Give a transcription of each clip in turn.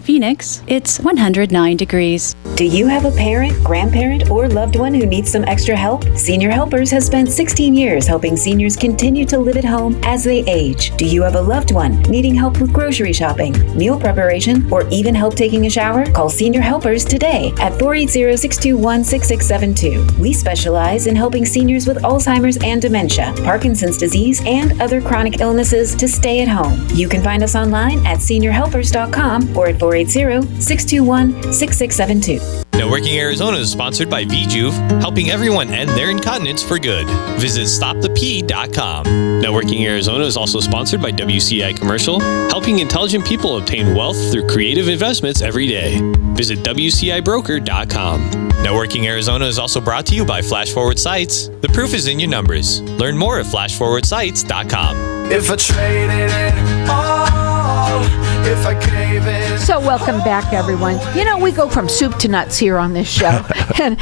Phoenix, it's 109 degrees. Do you have a parent, grandparent, or loved one who needs some extra help? Senior Helpers has spent 16 years helping seniors continue to live at home as they age. Do you have a loved one needing help with grocery shopping, meal preparation, or even help taking a shower? Call Senior Helpers today at 480-621-6672. We specialize in helping seniors with Alzheimer's and dementia, Parkinson's disease, and other chronic illnesses to stay at home. You can find us online at seniorhelpers.com or at 480-621-6672. Networking Arizona is sponsored by VJuve, helping everyone end their incontinence for good. Visit stopthep.com. Networking Arizona is also sponsored by WCI Commercial, helping intelligent people obtain wealth through creative investments every day. Visit WCIBroker.com. Networking Arizona is also brought to you by Flash Forward Sites. The proof is in your numbers. Learn more at flashforwardsites.com. If I traded it all, if I gave it. So welcome back, everyone. You know, we go from soup to nuts here on this show. and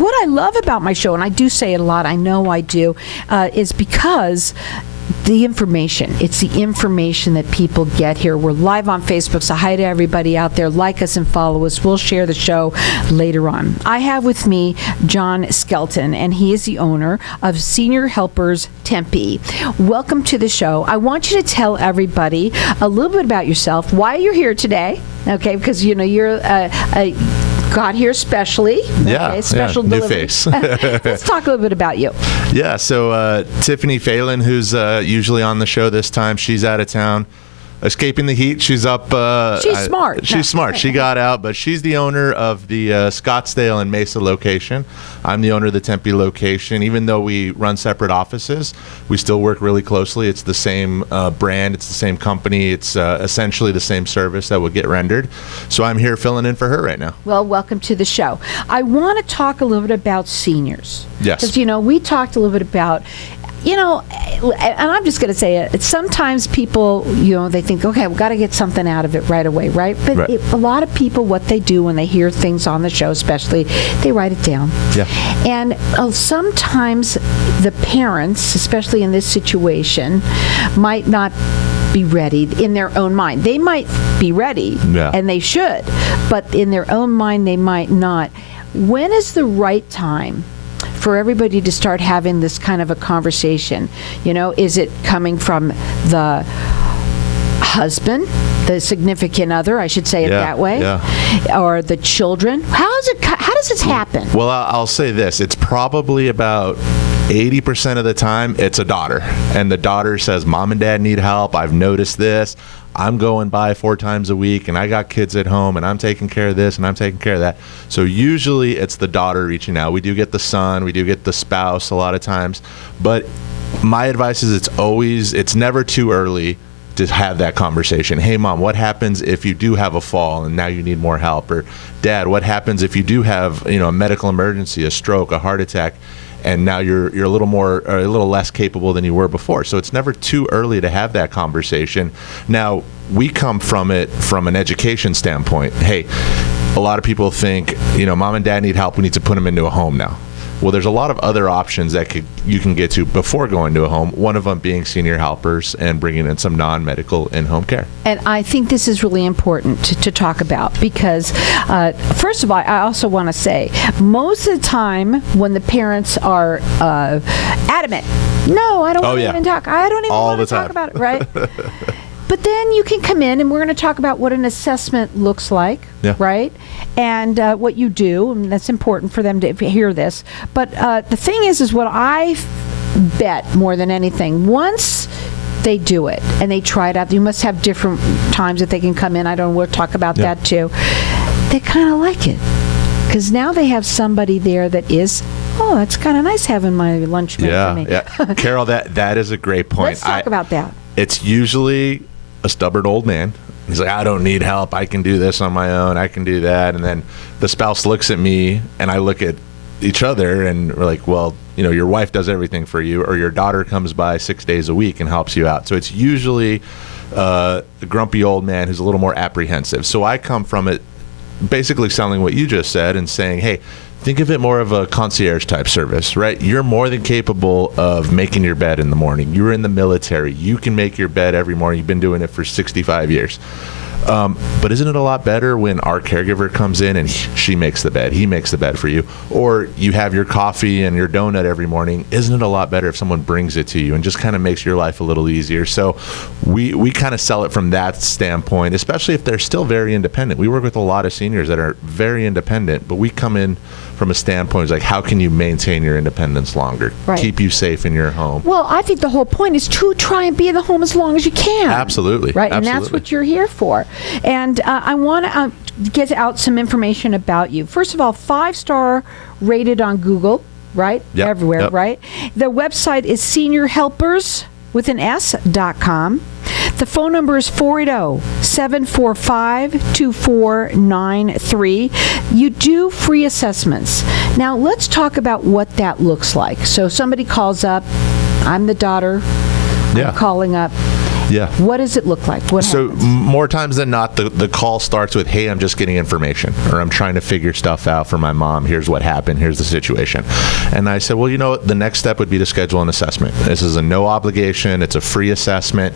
what I love about my show, and I do say it a lot, I know I do, is because the information. It's the information that people get here. We're live on Facebook, so hi to everybody out there. Like us and follow us. We'll share the show later on. I have with me John Skelton, and he is the owner of Senior Helpers Tempe. Welcome to the show. I want you to tell everybody a little bit about yourself, why you're here today, okay, because, you know, you're got here specially. Yeah, okay, special new delivery. face. Let's talk a little bit about you. Yeah, so Tiffany Phelan, who's usually on the show this time, she's out of town. Escaping the heat. She's up. She's smart. She's smart. She got out, but she's the owner of the Scottsdale and Mesa location. I'm the owner of the Tempe location. Even though we run separate offices, we still work really closely. It's the same brand. It's the same company. It's essentially the same service that would get rendered. So I'm here filling in for her right now. Well, welcome to the show. I want to talk a little bit about seniors. Yes. Because, you know, we talked a little bit about, you know, and I'm just going to say it, sometimes people, you know, they think, okay, we've got to get something out of it right away, right? But Right. A lot of people, what they do when they hear things on the show, especially, they write it down. Yeah. And sometimes the parents, especially in this situation, might not be ready in their own mind. They might be ready, Yeah. and they should, but in their own mind, they might not. When is the right time for everybody to start having this kind of a conversation? You know, is it coming from the husband, the significant other, I should say it that way, or the children? How does this happen? Well, I'll say this. It's probably about 80% of the time it's a daughter. And the daughter says, Mom and Dad need help. I've noticed this. I'm going by 4 times a week, and I got kids at home, and I'm taking care of this, and I'm taking care of that. So usually it's the daughter reaching out. We do get the son. We do get the spouse a lot of times. But my advice is it's never too early to have that conversation. Hey, Mom, what happens if you do have a fall and now you need more help? Or Dad, what happens if you do have, you know, a medical emergency, a stroke, a heart attack, and now you're a little less capable than you were before? So it's never too early to have that conversation. Now, we come from it from an education standpoint. Hey, a lot of people think, you know, Mom and Dad need help. We need to put them into a home now. Well, there's a lot of other options that you can get to before going to a home, one of them being Senior Helpers and bringing in some non-medical in-home care. And I think this is really important to talk about because, first of all, I also want to say, most of the time when the parents are adamant, no, I don't want to even talk. I don't even want to talk about it, right? But then you can come in, and we're going to talk about what an assessment looks like, right? And what you do, and that's important for them to hear this. But the thing is what I bet more than anything, once they do it and they try it out, you must have different times that they can come in. I don't know, we'll talk about that too. They kind of like it because now they have somebody there that is, oh, it's kind of nice having my lunch made for me. Yeah, Carol, that is a great point. Let's talk about that. It's usually a stubborn old man. He's like, I don't need help. I can do this on my own. I can do that. And then the spouse looks at me, and I look at each other, and we're like, well, you know, your wife does everything for you, or your daughter comes by 6 days a week and helps you out. So it's usually a grumpy old man who's a little more apprehensive. So I come from it basically selling what you just said and saying, hey, think of it more of a concierge type service, right? You're more than capable of making your bed in the morning. You're in the military. You can make your bed every morning. You've been doing it for 65 years. But isn't it a lot better when our caregiver comes in and she makes the bed, he makes the bed for you, or you have your coffee and your donut every morning? Isn't it a lot better if someone brings it to you and just kind of makes your life a little easier? So we kind of sell it from that standpoint, especially if they're still very independent. We work with a lot of seniors that are very independent, but we come in from a standpoint like, how can you maintain your independence longer, keep you safe in your home? Well, I think the whole point is to try and be in the home as long as you can. Absolutely. Right, Absolutely. and that's what you're here for. And I want to get out some information about you. First of all, 5-star rated on Google, right? Yep. Everywhere, Yep. right? The website is seniorhelpers.com. The phone number is 480-745-2493. You do free assessments. Now, let's talk about what that looks like. So somebody calls up, I'm the daughter, I'm calling up. Yeah. What does it look like? What So happens? more times than not, the call starts with, hey, I'm just getting information, or I'm trying to figure stuff out for my mom. Here's what happened. Here's the situation. And I said, well, you know what? The next step would be to schedule an assessment. This is a no obligation. It's a free assessment.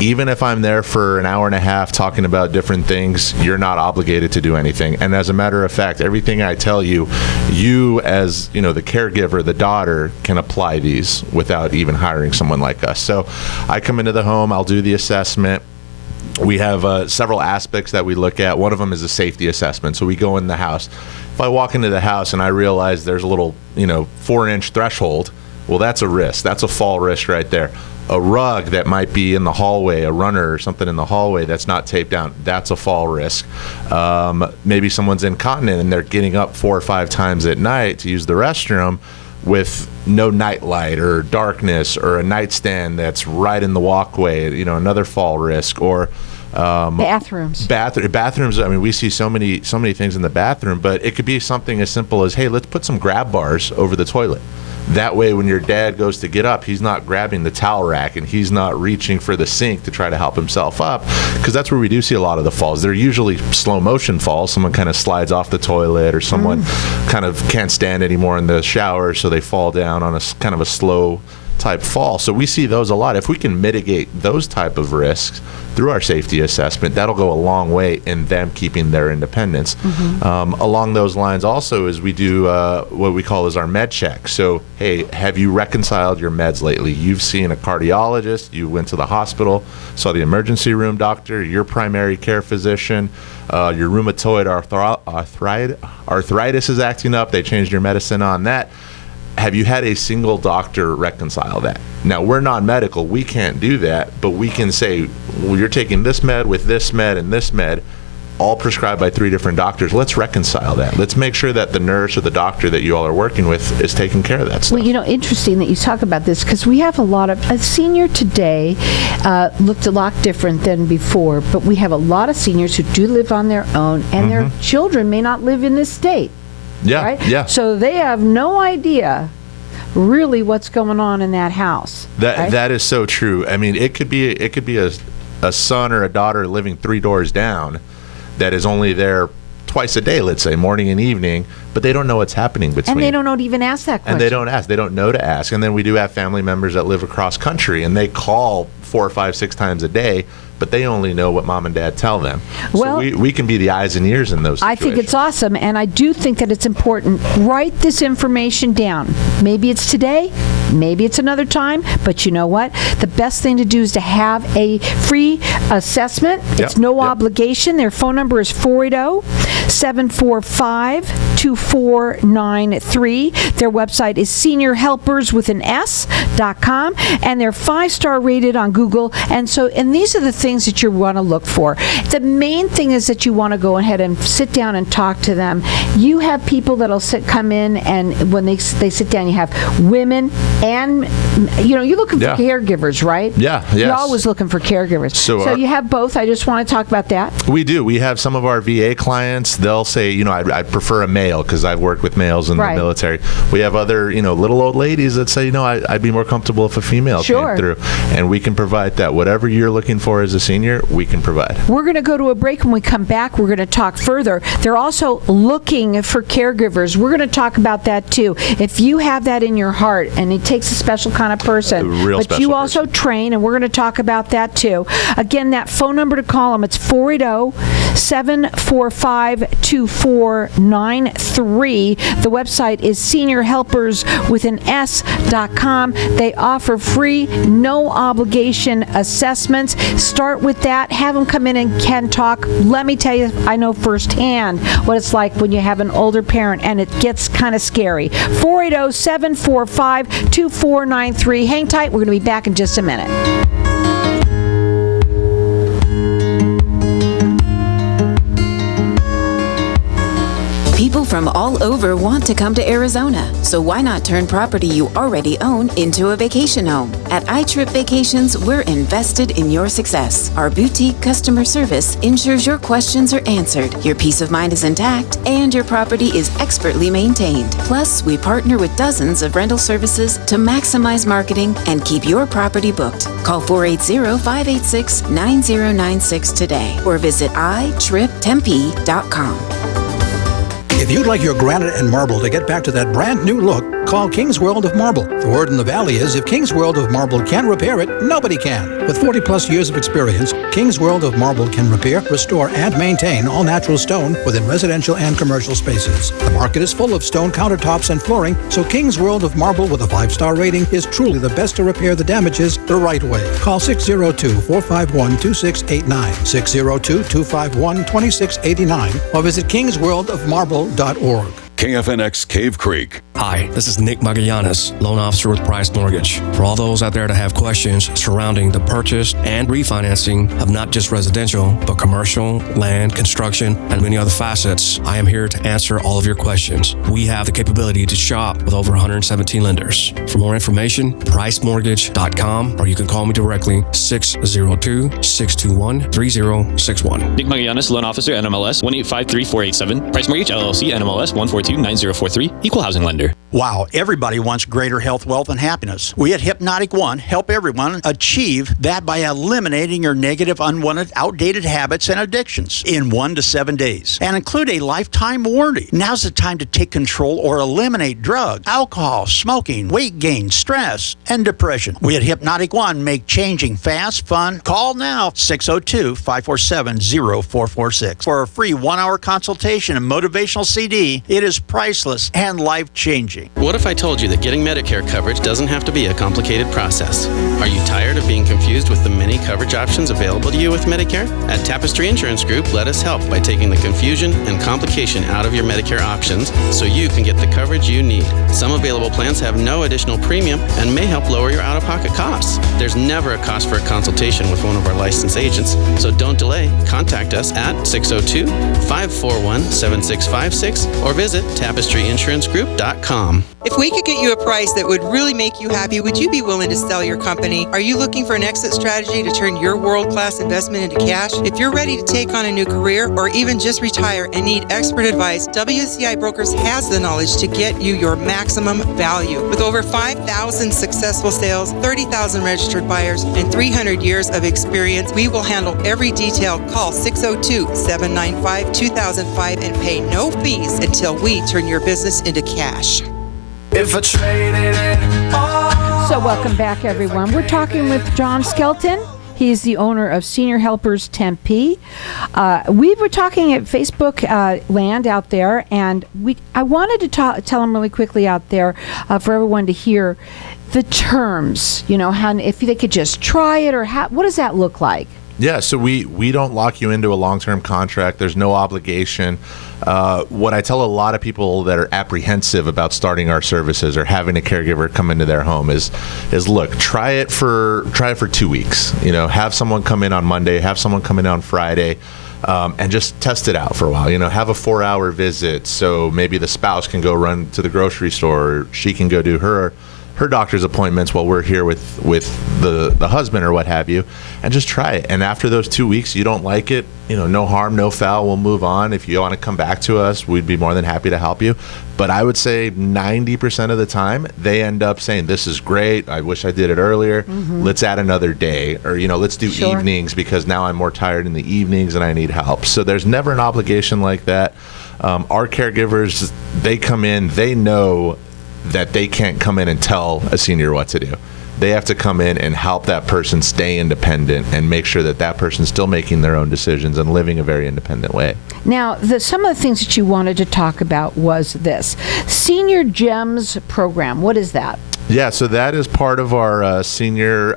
Even if I'm there for an hour and a half talking about different things, you're not obligated to do anything. And as a matter of fact, everything I tell you, you as, the caregiver, the daughter, can apply these without even hiring someone like us. So I come into the home, I'll do the assessment. We have several aspects that we look at. One of them is a safety assessment. So we go in the house. If I walk into the house and I realize there's a little, 4-inch threshold, well, that's a risk. That's a fall risk right there. A rug that might be in the hallway, a runner or something in the hallway that's not taped down, that's a fall risk. Maybe someone's incontinent and they're getting up 4 or 5 times at night to use the restroom with no nightlight or darkness, or a nightstand that's right in the walkway, another fall risk. Or bathrooms. Bathrooms. I mean, we see so many things in the bathroom, but it could be something as simple as, hey, let's put some grab bars over the toilet. That way, when your dad goes to get up, he's not grabbing the towel rack and he's not reaching for the sink to try to help himself up, because that's where we do see a lot of the falls. They're usually slow motion falls. Someone kind of slides off the toilet, or someone kind of can't stand anymore in the shower, so they fall down on a kind of a slow type fall. So we see those a lot. If we can mitigate those type of risks through our safety assessment, that'll go a long way in them keeping their independence. Along those lines also is we do what we call is our med check. So, hey, have you reconciled your meds lately? You've seen a cardiologist, you went to the hospital, saw the emergency room doctor, your primary care physician, your rheumatoid arthritis is acting up, they changed your medicine on that. Have you had a single doctor reconcile that? Now, we're non-medical. We can't do that, but we can say, well, you're taking this med with this med and this med, all prescribed by 3 different doctors. Let's reconcile that. Let's make sure that the nurse or the doctor that you all are working with is taking care of that stuff. Well, interesting that you talk about this, because we have a lot of, a senior today looked a lot different than before, but we have a lot of seniors who do live on their own, and their children may not live in this state. Yeah, right? yeah. So they have no idea really what's going on in that house. That is so true. I mean, it could be a son or a daughter living 3 doors down that is only there twice a day, let's say, morning and evening, but they don't know what's happening between. And they don't know to even ask that question. And they don't ask. They don't know to ask. And then we do have family members that live across country, and they call 4, 5, 6 times a day, but they only know what mom and dad tell them. Well, so we can be the eyes and ears in those situations. I think it's awesome, and I do think that it's important. Write this information down. Maybe it's today, maybe it's another time, but you know what? The best thing to do is to have a free assessment. It's no obligation. Their phone number is 480-745-2493. Their website is seniorhelpers.com, and they're 5-star rated on Google. And these are the things that you want to look for. The main thing is that you want to go ahead and sit down and talk to them. You have people that'll come in, and when they sit down, you have women and, you're looking for caregivers, right? Yeah, yes. You're always looking for caregivers. So you have both. I just want to talk about that. We do. We have some of our VA clients, they'll say, I'd prefer a male because I've worked with males in the military. We have other, little old ladies that say, I'd be more comfortable if a female came through. And we can provide that. Whatever you're looking for as a senior, we can provide. We're going to go to a break. When we come back, we're going to talk further. They're also looking for caregivers. We're going to talk about that too. If you have that in your heart and it takes a special kind of person. But special you also person. train, and we're going to talk about that too. Again, that phone number to call them, it's 480-745-2493. The website is seniorhelpers.com. They offer free, no obligation assessments. Start with that. Have them come in and can talk. Let me tell you, I know firsthand what it's like when you have an older parent, and it gets kind of scary. 480-745-2493. Hang tight. We're going to be back in just a minute. People from all over want to come to Arizona, so why not turn property you already own into a vacation home? At iTrip Vacations, we're invested in your success. Our boutique customer service ensures your questions are answered, your peace of mind is intact, and your property is expertly maintained. Plus, we partner with dozens of rental services to maximize marketing and keep your property booked. Call 480-586-9096 today or visit itriptempe.com. If you'd like your granite and marble to get back to that brand new look, call King's World of Marble. The word in the valley is if King's World of Marble can't repair it, nobody can. With 40 plus years of experience, King's World of Marble can repair, restore, and maintain all natural stone within residential and commercial spaces. The market is full of stone countertops and flooring, so King's World of Marble with a 5-star rating is truly the best to repair the damages the right way. Call 602-451-2689, 602-251-2689, or visit kingsworldofmarble.org. KFNX Cave Creek. Hi, this is Nick Magallanes, loan officer with Price Mortgage. For all those out there that have questions surrounding the purchase and refinancing of not just residential, but commercial, land, construction, and many other facets, I am here to answer all of your questions. We have the capability to shop with over 117 lenders. For more information, pricemortgage.com, or you can call me directly, 602-621-3061. Nick Magallanes, loan officer, NMLS 1853487. Price Mortgage, LLC, NMLS 1429043. Equal housing lender. Wow, everybody wants greater health, wealth, and happiness. We at Hypnotic One help everyone achieve that by eliminating your negative, unwanted, outdated habits and addictions in 1 to 7 days and include a lifetime warranty. Now's the time to take control or eliminate drugs, alcohol, smoking, weight gain, stress, and depression. We at Hypnotic One make changing fast, fun. Call now, 602-547-0446 for a free 1-hour consultation and motivational CD. It is priceless and life-changing. What if I told you that getting Medicare coverage doesn't have to be a complicated process? Are you tired of being confused with the many coverage options available to you with Medicare? At Tapestry Insurance Group, let us help by taking the confusion and complication out of your Medicare options so you can get the coverage you need. Some available plans have no additional premium and may help lower your out-of-pocket costs. There's never a cost for a consultation with one of our licensed agents, so don't delay. Contact us at 602-541-7656 or visit tapestryinsurancegroup.com. If we could get you a price that would really make you happy, would you be willing to sell your company? Are you looking for an exit strategy to turn your world-class investment into cash? If you're ready to take on a new career or even just retire and need expert advice, WCI Brokers has the knowledge to get you your maximum value. With over 5,000 successful sales, 30,000 registered buyers, and 300 years of experience, we will handle every detail. Call 602-795-2005 and pay no fees until we turn your business into cash. If I traded it all. So welcome back, everyone. We're talking with John Skelton. He's the owner of Senior Helpers Tempe. We were talking at Facebook land out there, and I wanted to tell them really quickly out there for everyone to hear the terms, how, if they could just try it, or what does that look like? Yeah, so we don't lock you into a long-term contract. There's no obligation. What I tell a lot of people that are apprehensive about starting our services or having a caregiver come into their home is look, try it for 2 weeks. Have someone come in on Monday, have someone come in on Friday, and just test it out for a while. Have a 4-hour visit, so maybe the spouse can go run to the grocery store, or she can go do her doctor's appointments while we're here with the husband or what have you, and just try it. And after those 2 weeks, you don't like it, no harm, no foul, we'll move on. If you want to come back to us, we'd be more than happy to help you. But I would say 90% of the time, they end up saying, this is great, I wish I did it earlier, let's add another day, or let's do evenings because now I'm more tired in the evenings and I need help. So there's never an obligation like that. Our caregivers, they come in, they know that they can't come in and tell a senior what to do. They have to come in and help that person stay independent and make sure that that person's still making their own decisions and living a very independent way. Now, some of the things that you wanted to talk about was this Senior Gems program. What is that? Yeah, so that is part of our Senior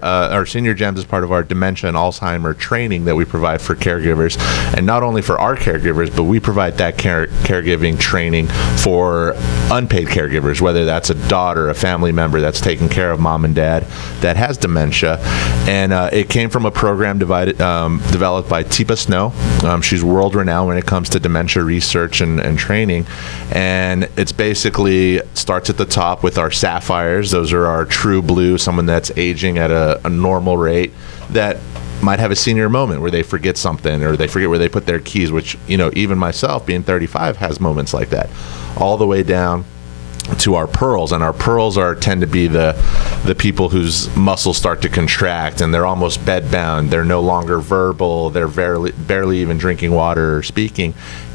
Gems is part of our dementia and Alzheimer training that we provide for caregivers, and not only for our caregivers, but we provide that caregiving training for unpaid caregivers, whether that's a daughter, a family member that's taking care of mom and dad that has dementia. And it came from a program developed by Teepa Snow. She's world renowned when it comes to dementia research and training, and it's basically starts at the top with our Sapphires. Those are our true blue, someone that's aging at a normal rate that might have a senior moment where they forget something or they forget where they put their keys, which, even myself being 35 has moments like that, all the way down to our pearls. And our pearls tend to be the people whose muscles start to contract and they're almost bedbound. They're no longer verbal. They're barely even drinking water or speaking.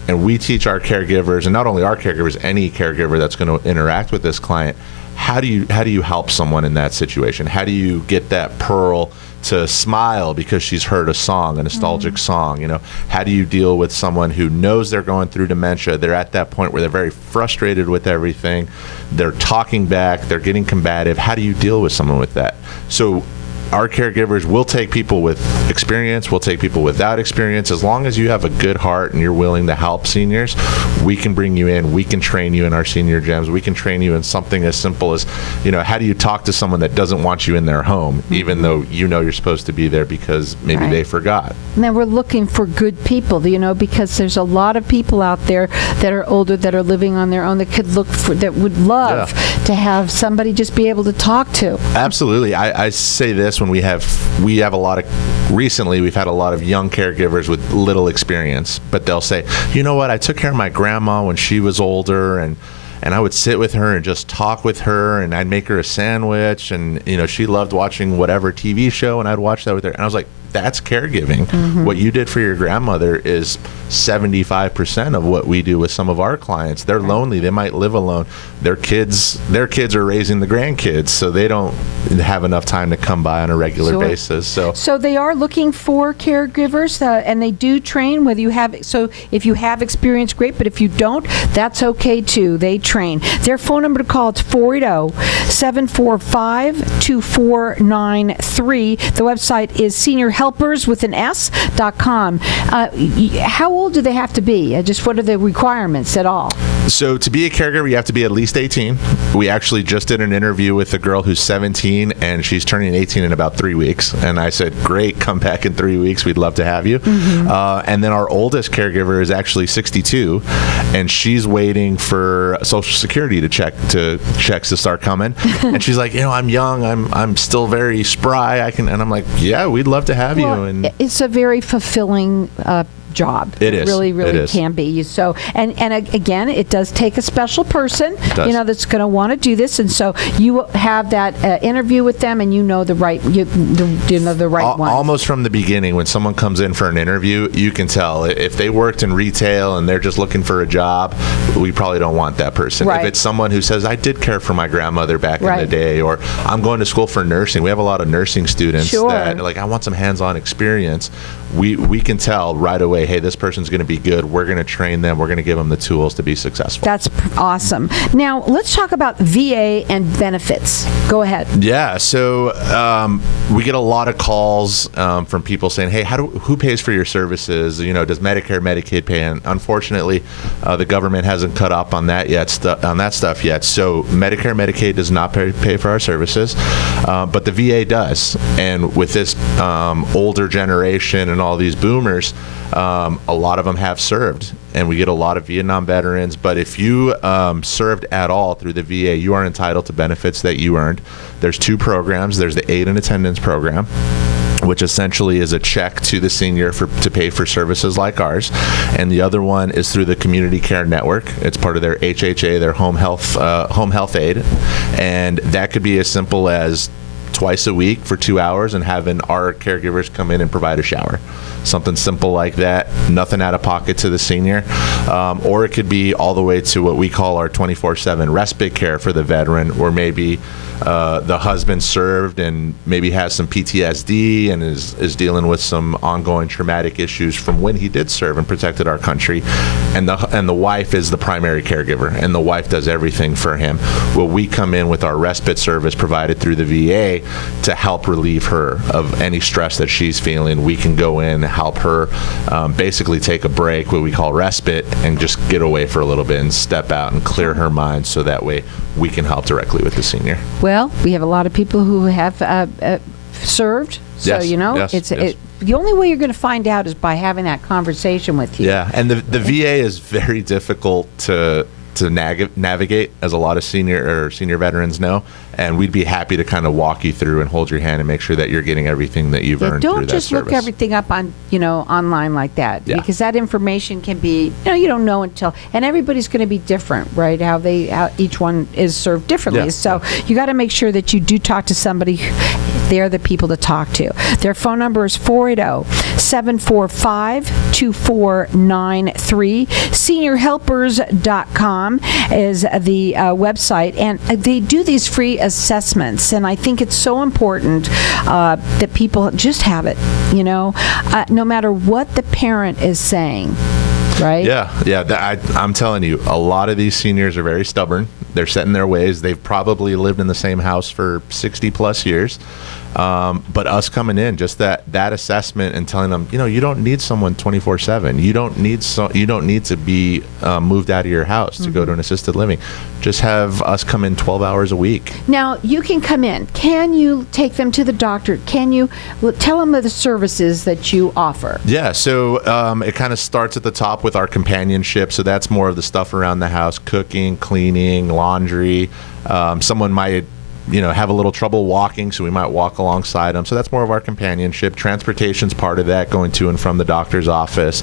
And we teach our caregivers, and not only our caregivers, any caregiver that's going to interact with this client, how do you help someone in that situation? How do you get that pearl to smile because she's heard a song, a nostalgic song? How do you deal with someone who knows they're going through dementia? They're at that point where they're very frustrated with everything. They're talking back. They're getting combative. How do you deal with someone with that? So our caregivers will take people with experience, we'll take people without experience. As long as you have a good heart and you're willing to help seniors, we can bring you in, we can train you in our Senior Gems, we can train you in something as simple as, how do you talk to someone that doesn't want you in their home, even though you're supposed to be there because maybe they forgot. Now we're looking for good people, because there's a lot of people out there that are older, that are living on their own, that would love to have somebody just be able to talk to. Absolutely. I say this when we've had a lot of young caregivers with little experience, but they'll say, you know what, I took care of my grandma when she was older, and I would sit with her and just talk with her, and I'd make her a sandwich, and she loved watching whatever TV show, and I'd watch that with her. And I was like, that's caregiving. Mm-hmm. What you did for your grandmother is 75% of what we do with some of our clients. They're lonely. They might live alone. Their kids are raising the grandkids, so they don't have enough time to come by on a regular basis. So they are looking for caregivers, and they do train. Whether you have, so if you have experience, great. But if you don't, that's okay too. They train. Their phone number to call is 480-745-2493. The website is seniorhelpers.com. How old do they have to be? What are the requirements at all? So to be a caregiver, you have to be at least 18. We actually just did an interview with a girl who's 17, and she's turning 18 in about 3 weeks. And I said, great, come back in 3 weeks. We'd love to have you. Mm-hmm. And then our oldest caregiver is actually 62, and she's waiting for Social Security to checks to start coming. And she's like, I'm young. I'm still very spry. And I'm like, yeah, we'd love to have you. And it's a very fulfilling job. It is. Really it can be. So, and again, it does take a special person, that's going to want to do this. And so you have that interview with them, and the right one. Almost from the beginning, when someone comes in for an interview, you can tell if they worked in retail and they're just looking for a job, we probably don't want that person. Right. If it's someone who says, I did care for my grandmother back in the day, or I'm going to school for nursing. We have a lot of nursing students that I want some hands-on experience. We can tell right away, hey, this person's going to be good. We're going to train them. We're going to give them the tools to be successful. That's awesome. Now, let's talk about VA and benefits. Go ahead. Yeah. So we get a lot of calls from people saying, hey, who pays for your services? Does Medicare, Medicaid pay? And unfortunately, the government hasn't cut up on that stuff yet. So Medicare, Medicaid does not pay for our services, but the VA does. And with this older generation and all these boomers, a lot of them have served, and we get a lot of Vietnam veterans. But if you served at all through the VA, you are entitled to benefits that you earned. There's two programs. There's the Aid and Attendance Program, which essentially is a check to the senior to pay for services like ours. And the other one is through the Community Care Network. It's part of their HHA, their home health aid. And that could be as simple as twice a week for 2 hours and having our caregivers come in and provide a shower. something simple like that, nothing out of pocket to the senior. Or it could be all the way to what we call our 24/7 respite care for the veteran, or maybe the husband served and maybe has some PTSD and is dealing with some ongoing traumatic issues from when he did serve and protected our country, and the wife is the primary caregiver, and the wife does everything for him. Well, we come in with our respite service provided through the VA to help relieve her of any stress that she's feeling. We can go in, help her basically take a break, what we call respite, and just get away for a little bit and step out and clear her mind, so that way we can help directly with the senior. Well, we have a lot of people who have served, so Yes, yes. The only way you're going to find out is by having that conversation with you. Yeah, and the VA is very difficult to navigate, as a lot of senior veterans know, and we'd be happy to kind of walk you through and hold your hand and make sure that you're getting everything that you've earned through that Don't just service. look everything up on online like that, because that information can be you don't know until, and everybody's going to be different, right? How each one is served differently. Yeah. So you got to make sure that you do talk to somebody. They're the people to talk to. Their phone number is 480-745-2493. SeniorHelpers.com is the website, and they do these free assessments, and I think it's so important that people just have it, no matter what the parent is saying. Right? Yeah. I'm telling you, a lot of these seniors are very stubborn. They're set in their ways. They've probably lived in the same house for 60 plus years. But us coming in, just that assessment and telling them, you don't need someone 24/7. You don't need to be moved out of your house to go to an assisted living. Just have us come in 12 hours a week. Now, you can come in. Can you take them to the doctor? Can you tell them of the services that you offer? Yeah, so it kind of starts at the top with our companionship. So that's more of the stuff around the house: cooking, cleaning, laundry. Someone might have a little trouble walking, so we might walk alongside them. So that's more of our companionship. Transportation's part of that, going to and from the doctor's office.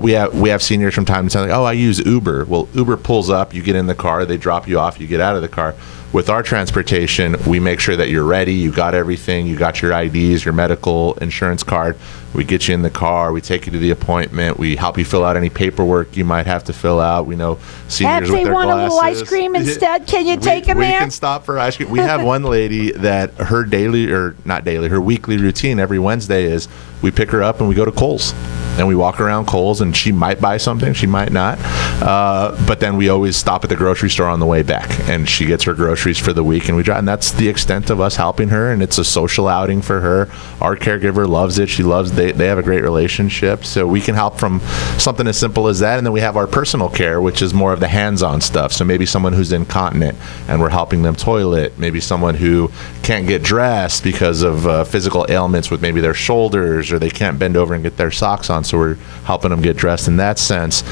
We have seniors from time to time, like, I use Uber. Well, Uber pulls up, you get in the car, they drop you off, you get out of the car. With our transportation, we make sure that you're ready, you got everything, you got your IDs, your medical insurance card. We get you in the car, we take you to the appointment, we help you fill out any paperwork you might have to fill out. We know seniors with their glasses. If they want a little ice cream instead, can you take them there? We can stop for ice cream. We have one lady that her her weekly routine every Wednesday is we pick her up and we go to Kohl's. And we walk around Kohl's, and she might buy something, she might not. But then we always stop at the grocery store on the way back, and she gets her groceries for the week, and we drive. And that's the extent of us helping her, and it's a social outing for her. Our caregiver loves it. She loves. They have a great relationship, so we can help from something as simple as that. And then we have our personal care, which is more of the hands-on stuff. So maybe someone who's incontinent, and we're helping them toilet. Maybe someone who can't get dressed because of physical ailments with maybe their shoulders, or they can't bend over and get their socks on. So we're helping them get dressed in that sense.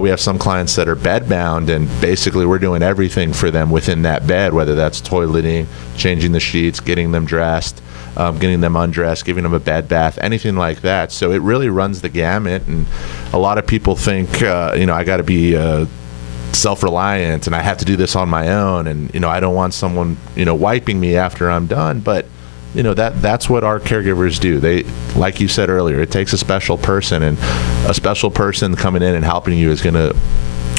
We have some clients that are bedbound, and basically we're doing everything for them within that bed, whether that's toileting, changing the sheets, getting them dressed, getting them undressed, giving them a bed bath, anything like that. So it really runs the gamut. And a lot of people think, I got to be self-reliant and I have to do this on my own, and I don't want someone wiping me after I'm done. But that's what our caregivers do. They, like you said earlier, it takes a special person, and a special person coming in and helping you is going to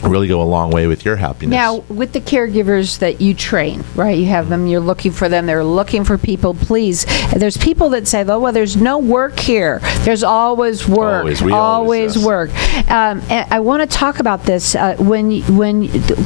really go a long way with your happiness. Now, with the caregivers that you train, right? You have them, you're looking for them, they're looking for people. Please, there's people that say, well, there's no work here. There's always work. Always work. And I want to talk about this. When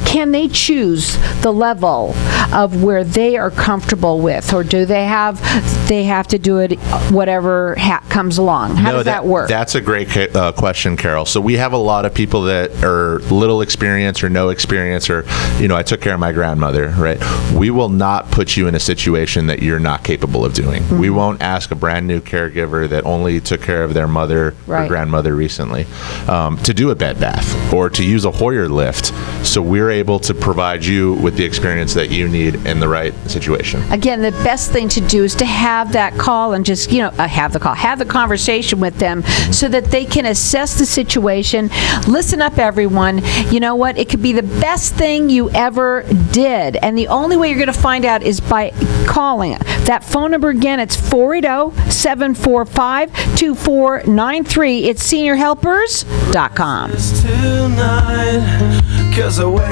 can they choose the level of where they are comfortable with, or do they have to do it whatever comes along? How does that work? That's a great question, Carol. So we have a lot of people that are little experience or no experience, or I took care of my grandmother, right? We will not put you in a situation that you're not capable of doing. Mm-hmm. We won't ask a brand new caregiver that only took care of their mother or grandmother recently to do a bed bath or to use a Hoyer lift. So we're able to provide you with the experience that you need in the right situation. Again, the best thing to do is to have that call and just have the conversation with them, so that they can assess the situation. Listen up, everyone. You know what? It could be the best thing you ever did. And the only way you're going to find out is by calling. That phone number again, it's 480-745-2493. It's seniorhelpers.com. Tonight, 'cause I wake